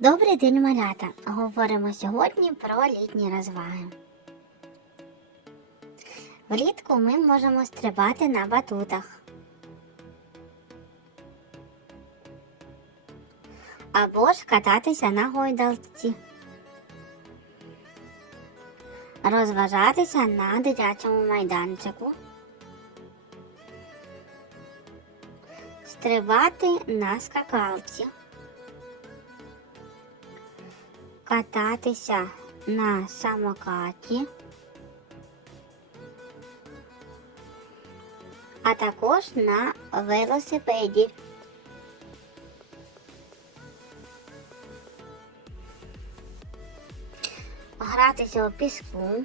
Добрий день, малята! Говоримо сьогодні про літні розваги. Влітку ми можемо стрибати на батутах. Або ж кататися на гойдалці. Розважатися на дитячому майданчику. Стрибати на скакалці. Кататися на самокаті, а також на велосипеді. Гратися у піску,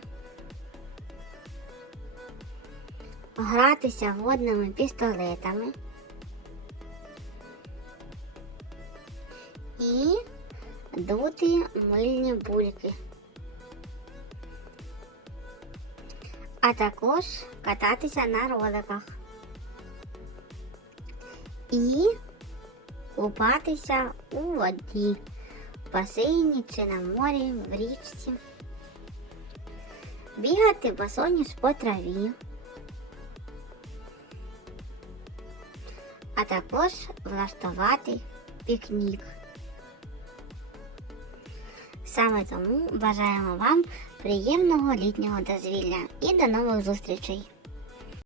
гратися водними пістолетами. І дути мильні бульки, а також кататися на роликах. І купатися у воді, в басейні чи на морі, в річці, бігати босоніж по траві, а також влаштувати пікнік. Саме тому бажаємо вам приємного літнього дозвілля і до нових зустрічей!